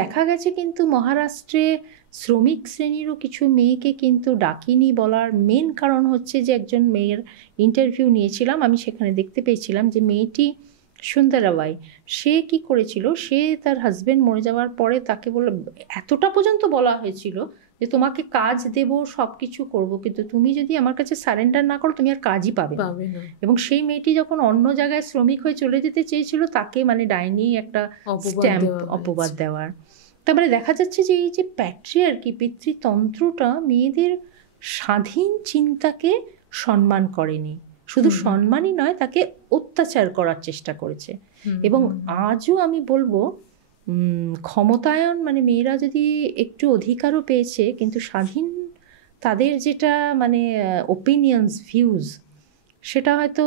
দেখা গেছে কিন্তু মহারাষ্ট্রে শ্রমিক শ্রেণীরও কিছু মেয়েকে কিন্তু ডাকিনি বলার মেন কারণ হচ্ছে যে একজন মেয়ের ইন্টারভিউ নিয়েছিলাম আমি, সেখানে দেখতে পেয়েছিলাম যে মেয়েটি সুন্দরাবাই, সে কি করেছিল, সে তার হাজবেন্ড মরে যাওয়ার পরে তাকে এতটা পর্যন্ত বলা হয়েছিল যে তোমাকে কাজ দেব, সব কিছু করবো, কিন্তু তুমি যদি আমার কাছে সারেন্ডার না করো তুমি আর কাজই পাবে না। এবং সেই মেয়েটি যখন অন্য জায়গায় শ্রমিক হয়ে চলে যেতে চেয়েছিল তাকে মানে ডাইনি একটা স্ট্যাম্প অপবাদ দেওয়ার। তারপরে দেখা যাচ্ছে যে এই যে প্যাট্রিয়ার্কি, পিতৃতন্ত্রটা মেয়েদের স্বাধীন চিন্তাকে সম্মান করেনি, শুধু সম্মানই নয় তাকে অত্যাচার করার চেষ্টা করেছে। এবং আজও আমি বলবো ক্ষমতায়ন মানে মেয়েরা যদি একটু অধিকারও পেয়েছে, কিন্তু স্বাধীন তাদের যেটা মানে ওপিনিয়ন্স, ভিউজ, সেটা হয়তো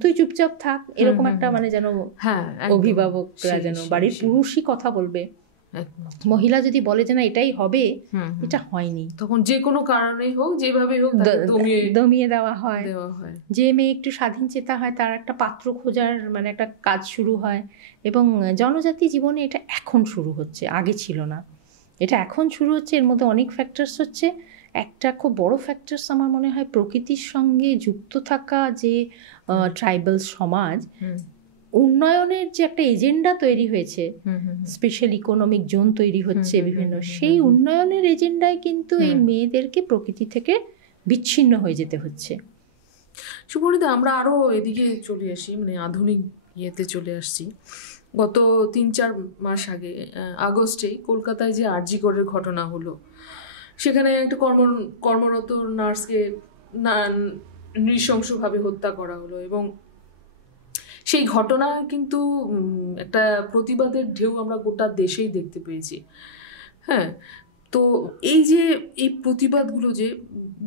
তুই চুপচাপ থাক এরকম একটা মানে যেন অভিভাবকরা যেন বাড়ির পুরুষই কথা বলবে, মহিলা যদি বলে যে না এটাই হবে, এটা হয়নি, তখন যে কোনো কারণেই হোক যেভাবে হোক দমিয়ে দেওয়া হয়। যে মেয়ে একটু স্বাধীন চেতা হয় তার একটা পাত্র খোঁজার মানে একটা কাজ শুরু হয়। এবং জনজাতি জীবনে এটা এখন শুরু হচ্ছে, আগে ছিল না, এটা এখন শুরু হচ্ছে। এর মধ্যে অনেক ফ্যাক্টরস হচ্ছে। একটা খুব বড় ফ্যাক্টরস আমার মনে হয় প্রকৃতির সঙ্গে যুক্ত থাকা যে ট্রাইবাল সমাজ, উন্নয়নের যে একটা এজেন্ডা তৈরি হয়েছে, স্পেশাল ইকোনমিক জোন তৈরি হচ্ছে বিভিন্ন, সেই উন্নয়নের এজেন্ডায় কিন্তু এই মেয়েদেরকে প্রকৃতি থেকে বিচ্ছিন্ন হয়ে যেতে হচ্ছে। সুপরিদা, আমরা আরও এদিকে চলে আসি, মানে আধুনিক ইয়েতে চলে আসছি। গত 3-4 মাস আগে আগস্টেই কলকাতায় যে আরজি করের ঘটনা হলো, সেখানে একটা কর্মরত নার্সকে নৃশংসভাবে হত্যা করা হলো। এবং সেই ঘটনা কিন্তু একটা প্রতিবাদের ঢেউ আমরা গোটা দেশেই দেখতে পেয়েছি। হ্যাঁ, তো এই যে এই প্রতিবাদগুলো যে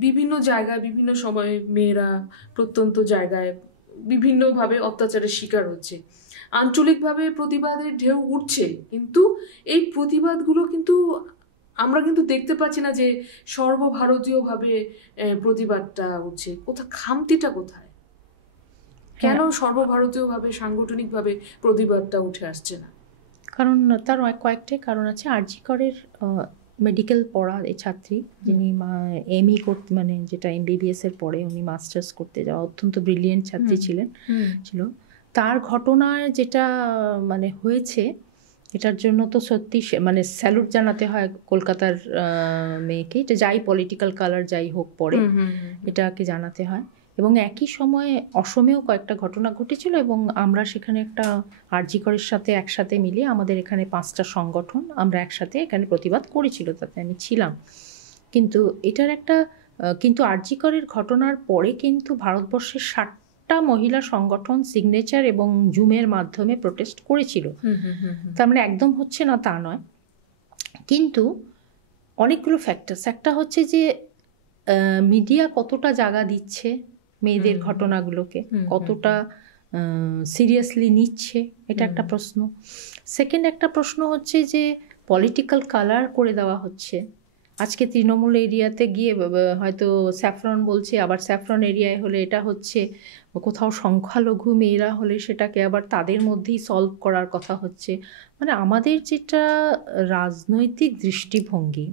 বিভিন্ন জায়গায় বিভিন্ন সময়ে মেয়েরা প্রত্যন্ত জায়গায় বিভিন্নভাবে অত্যাচারের শিকার হচ্ছে, আঞ্চলিকভাবে প্রতিবাদের ঢেউ উঠছে, কিন্তু এই প্রতিবাদগুলো কিন্তু আমরা কিন্তু দেখতে পাচ্ছি না যে সর্বভারতীয়ভাবে প্রতিবাদটা উঠছে। খামতিটা কোথায়? কেন সর্বভারতীয়ভাবে সাংগঠনিকভাবে প্রতিবাদটা উঠে আসছে না? কারণ তার কয়েকটাই কারণ আছে। আরজি করের মেডিকেল পড়া এই ছাত্রী, যিনি এমই করতে মানে যেটা MBBS এর পরে উনি মাস্টার্স করতে যাওয়া অত্যন্ত ব্রিলিয়েন্ট ছাত্রী ছিল, তার ঘটনায় যেটা মানে হয়েছে, এটার জন্য তো সত্যি মানে স্যালুট জানাতে হয় কলকাতার মেয়েকে। এটা যাই পলিটিক্যাল কালার যাই হোক পরে এটাকে জানাতে হয়। এবং একই সময়ে অসমেও কয়েকটা ঘটনা ঘটেছিল এবং আমরা সেখানে একটা আরজি করের সাথে একসাথে মিলিয়ে আমাদের এখানে 5টা সংগঠন আমরা একসাথে এখানে প্রতিবাদ করেছিল, তাতে আমি ছিলাম। কিন্তু এটার একটা কিন্তু আরজি করের ঘটনার পরে কিন্তু ভারতবর্ষের 60টা মহিলা সংগঠন সিগনেচার এবং জুমের মাধ্যমে প্রোটেস্ট করেছিল। তার মানে একদম হচ্ছে না তা নয়, কিন্তু অনেকগুলো ফ্যাক্টরস। একটা হচ্ছে যে মিডিয়া কতটা জায়গা দিচ্ছে মেয়েদের ঘটনাগুলোকে, কতটা সিরিয়াসলি নিচ্ছে, এটা একটা প্রশ্ন। সেকেন্ড একটা প্রশ্ন হচ্ছে যে পলিটিক্যাল কালার করে দেওয়া হচ্ছে। আজকে তৃণমূল এরিয়াতে গিয়ে হয়তো স্যাফরন বলছে, আবার স্যাফরন এরিয়ায় হলে এটা হচ্ছে, কোথাও সংখ্যালঘু মেয়েরা হলে সেটাকে আবার তাদের মধ্যেই সলভ করার কথা হচ্ছে। মানে আমাদের যেটা রাজনৈতিক দৃষ্টিভঙ্গি,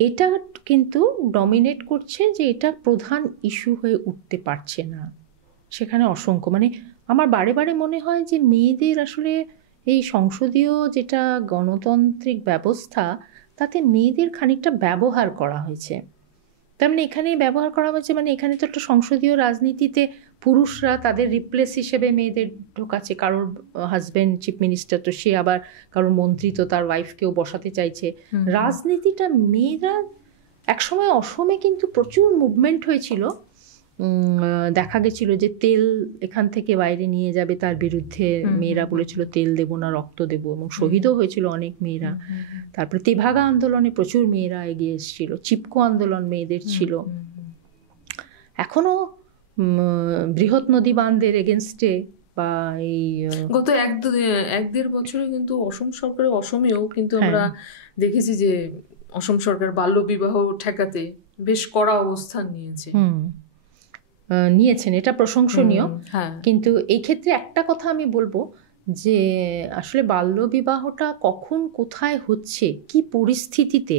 এটা কিন্তু ডমিনেট করছে যে এটা প্রধান ইস্যু হয়ে উঠতে পারছে না। সেখানে অসংখ্য মানে আমার বারে বারে মনে হয় যে মেয়েদের আসলে এই সংসদীয় যেটা গণতান্ত্রিক ব্যবস্থা, তাতে মেয়েদের খানিকটা ব্যবহার করা হয়েছে। তার মানে এখানে ব্যবহার করা হয়েছে মানে এখানে তো একটা সংসদীয় রাজনীতিতে পুরুষরা তাদের রিপ্লেস হিসেবে মেয়েদের ঢোকাচ্ছে। কারোর হাজব্যান্ড চিফ মিনিস্টার, তো সে আবার কারোর মন্ত্রী, তো তার ওয়াইফকেও বসাতে চাইছে। রাজনীতিটা মেয়েরা একসময় অসমে কিন্তু প্রচুর মুভমেন্ট হয়েছিল, দেখা গেছিল যে তেল এখান থেকে বাইরে নিয়ে যাবে তার বিরুদ্ধে মেয়েরা বলেছিল তেল দেবো না রক্ত দেবো, এবং শহীদও হয়েছিল অনেক মেয়েরা। তারপরে তেভাগা আন্দোলনে প্রচুর মেয়েরা এগিয়ে এসেছিল, চিপকো আন্দোলন মেয়েদের ছিল। এখনো বৃহৎ নদী বাঁধের এগেনস্টে বা এই গত 1-1.5 বছরে কিন্তু অসম সরকারের অসমেও কিন্তু আমরা দেখেছি যে অসম সরকার বাল্য বিবাহ ঠেকাতে বেশ কড়া অবস্থান নিয়েছেন, এটা প্রশংসনীয়। কিন্তু এই ক্ষেত্রে একটা কথা আমি বলবো যে আসলে বাল্যবিবাহটা কখন কোথায় হচ্ছে, কি পরিস্থিতিতে,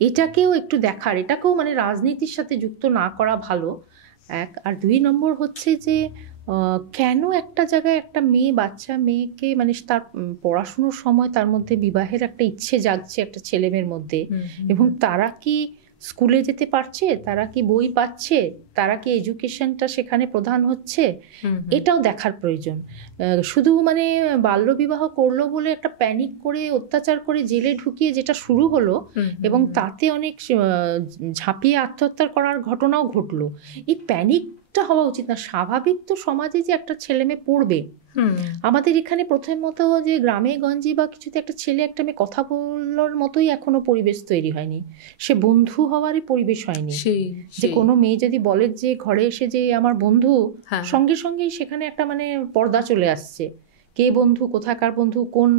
এটাকেও একটু দেখার, এটাকেও মানে রাজনীতির সাথে যুক্ত না করা ভালো এক। আর 2 নম্বর হচ্ছে যে কেন একটা জায়গায় একটা বাচ্চা মেয়েকে মানে তার পড়াশুনোর সময় তার মধ্যে বিবাহের একটা ইচ্ছে জাগছে একটা ছেলে মেয়ের মধ্যে, এবং তারা কি স্কুলে যেতে পারছে, তারা কি বই পাচ্ছে, তারা কি এডুকেশনটা সেখানে প্রধান হচ্ছে, এটাও দেখার প্রয়োজন। শুধু মানে বাল্যবিবাহ করলো বলে একটা প্যানিক করে অত্যাচার করে জেলে ঢুকিয়ে যেটা শুরু হলো, এবং তাতে অনেক ঝাঁপিয়ে আত্মহত্যা করার ঘটনাও ঘটলো, এই প্যানিকটা হওয়া উচিত না। স্বাভাবিক তো সমাজে যে একটা ছেলে মেয়ে পড়বে, আমাদের এখানে প্রথমত যে গ্রামে গঞ্জে বা কিছুতে একটা ছেলে একটা মেয়ে কথা বলার মতোই এখনো পরিবেশ তৈরি হয়নি, সে বন্ধু হওয়ারই পরিবেশ হয়নি। যে কোনো মেয়ে যদি বলে যে ঘরে এসে যে আমার বন্ধু, সঙ্গে সঙ্গেই সেখানে একটা মানে পর্দা চলে আসছে, কে বন্ধু, কোথাকার বন্ধু, কোন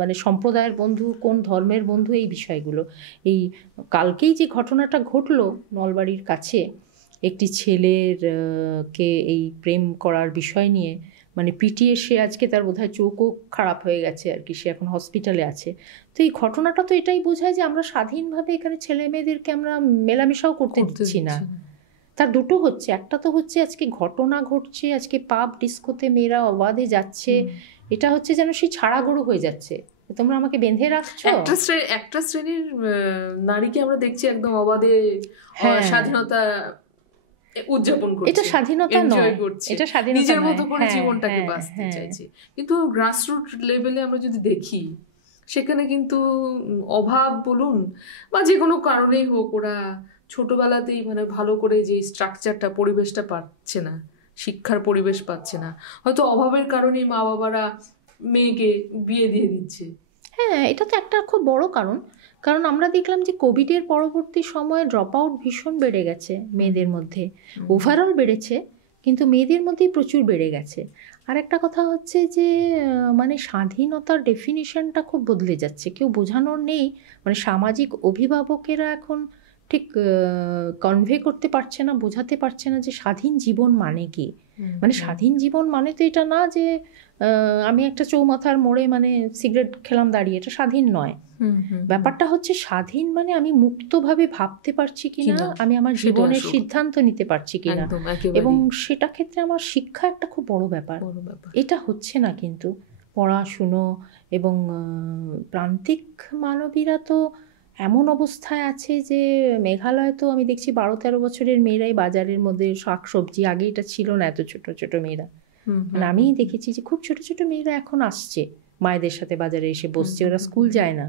মানে সম্প্রদায়ের বন্ধু, কোন ধর্মের বন্ধু, এই বিষয়গুলো। এই কালকেই যে ঘটনাটা ঘটলো নলবাড়ির কাছে, একটি ছেলের কে এই প্রেম করার বিষয় নিয়ে মানে পিটিয়ে সে আজকে তার বোধহয় চোখও খারাপ হয়ে গেছে আর কি, সে এখন হসপিটালে আছে। তো এই ঘটনাটা তো এটাই বোঝায় যে আমরা স্বাধীনভাবে এখানে ছেলে মেয়েদেরকে আমরা মেলামেশাও করতে দিচ্ছি না। তার দুটো হচ্ছে, একটা তো হচ্ছে আজকে ঘটনা ঘটছে, আজকে পাব ডিস্কোতে মেয়েরা অবাধে যাচ্ছে, এটা হচ্ছে যেন সেই ছাড়া গরু হয়ে যাচ্ছে, তোমরা আমাকে বেঁধে রাখছো। একটা শ্রেণীর নারীকে আমরা দেখছি একদম অবাধে স্বাধীনতা উদযাপন করছে, এটা স্বাধীনতা নয়, এটা স্বাধীনতা নিজের মতো করে জীবনটাকে বাঁচতে চাইছে। কিন্তু গ্রাসরুট লেভেলে আমরা যদি দেখি, সেখানে কিন্তু অভাব বলুন বা যে কোনো কারণেই হোক, ওরা ছোটবেলাতেই মানে ভালো করে যে স্ট্রাকচারটা, পরিবেশটা পাচ্ছে না, শিক্ষার পরিবেশ পাচ্ছে না, হয়তো অভাবের কারণেই মা বাবারা মেয়েকে বিয়ে দিয়ে দিচ্ছে। হ্যাঁ, এটা তো একটা খুব বড় কারণ। কারণ আমরা দেখলাম যে কোভিডের পরবর্তী সময়ে ড্রপ আউট ভীষণ বেড়ে গেছে মেয়েদের মধ্যে, ওভারঅল বেড়েছে, কিন্তু মেয়েদের মধ্যেই প্রচুর বেড়ে গেছে। আর একটা কথা হচ্ছে যে মানে স্বাধীনতার ডেফিনিশনটা খুব বদলে যাচ্ছে, কেউ বোঝানোর নেই, মানে সামাজিক অভিভাবকেরা এখন ঠিক কনভে করতে পারছে না, বোঝাতে পারছে না যে স্বাধীন জীবন মানে কি। মানে স্বাধীন জীবন মানে তো এটা না যে আমি একটা চৌমাথার মোড়ে মানে সিগারেট খেলাম দাঁড়িয়ে, এটা স্বাধীন নয়। ব্যাপারটা হচ্ছে স্বাধীন মানে আমি মুক্তভাবে ভাবতে পারছি কিনা, আমি আমার জীবনের সিদ্ধান্ত নিতে পারছি কিনা, এবং সেটা ক্ষেত্রে আমার শিক্ষা একটা খুব বড় ব্যাপার। এটা হচ্ছে না কিন্তু। পড়াশুনো এবং প্রান্তিক মানবীরা তো এমন অবস্থায় আছে যে মেঘালয় তো আমি দেখছি 12-13 বছরের মেয়েরাই বাজারের মধ্যে শাকসবজি, আগে এটা ছিল না এত ছোট ছোট মেয়েরা, মানে আমি দেখেছি যে খুব ছোট ছোট মেয়েরা এখন আসছে মায়েদের সাথে বাজারে এসে বসছে, ওরা স্কুল যায় না।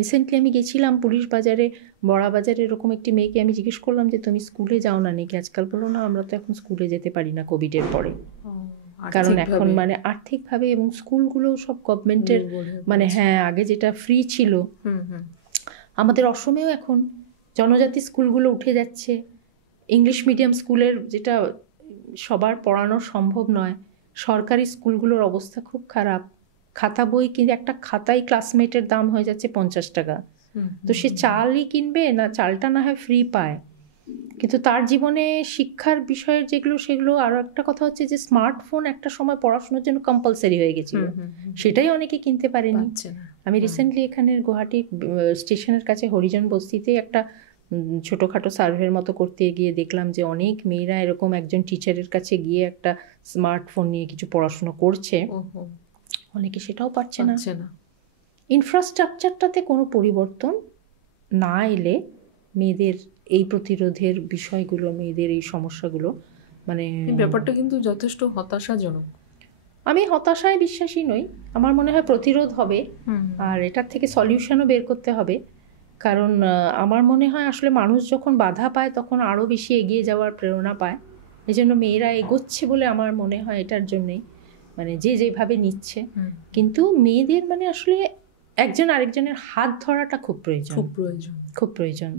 রিসেন্টলি আমি গেছিলাম পুলিশ বাজারে, বড়া বাজারে, এরকম একটি মেয়েকে আমি জিজ্ঞেস করলাম যে তুমি স্কুলে যাও না নাকি আজকাল? বললো না, আমরা তো এখন স্কুলে যেতে পারি না কোভিডের পরে, কারণ এখন মানে আর্থিকভাবে, এবং স্কুলগুলো সব গভর্নমেন্টের মানে হ্যাঁ আগে যেটা ফ্রি ছিল, আমাদের অসমেও এখন জনজাতি স্কুলগুলো উঠে যাচ্ছে, ইংলিশ মিডিয়াম স্কুলের যেটা সবার পড়ানো সম্ভব নয়, সরকারি স্কুলগুলোর অবস্থা খুব খারাপ, খাতা বই কিনে একটা খাতাই ক্লাসমেটের দাম হয়ে যাচ্ছে 50 টাকা। তো সে চালই কিনবে না, চালটা না হয় ফ্রি পায়, কিন্তু তার জীবনে শিক্ষার বিষয়ের যেগুলো সেগুলো। আরও একটা কথা হচ্ছে যে স্মার্টফোন একটা সময় পড়াশোনার জন্য কম্পালসারি হয়ে গেছিল, সেটাই অনেকে কিনতে পারেনি। আমি রিসেন্টলি এখানে গুয়াহাটি স্টেশনের কাছে হরিজন বস্তিতে একটা ছোটোখাটো সার্ভের মতো করতে গিয়ে দেখলাম যে অনেক মেয়েরা এরকম একজন টিচারের কাছে গিয়ে একটা স্মার্টফোন নিয়ে কিছু পড়াশুনো করছে, অনেকে সেটাও পারছে না। ইনফ্রাস্ট্রাকচারটাতে কোনো পরিবর্তন না এলে মেয়েদের এই প্রতিরোধের বিষয়গুলো, মেয়েদের এই সমস্যাগুলো, মানে ব্যাপারটা কিন্তু যথেষ্ট হতাশাজনক। আমি হতাশায় বিশ্বাসী নই, আমার মনে হয় প্রতিরোধ হবে, আর এটার থেকে সলিউশনও বের করতে হবে। কারণ আমার মনে হয় আসলে মানুষ যখন বাধা পায় তখন আরও বেশি এগিয়ে যাওয়ার প্রেরণা পায়, এই জন্য মেয়েরা এগোচ্ছে বলে আমার মনে হয় এটার জন্যেই, মানে যে যেভাবে নিচ্ছে। কিন্তু মেয়েদের মানে আসলে একজন আরেকজনের হাত ধরাটা খুব প্রয়োজন, খুব প্রয়োজন।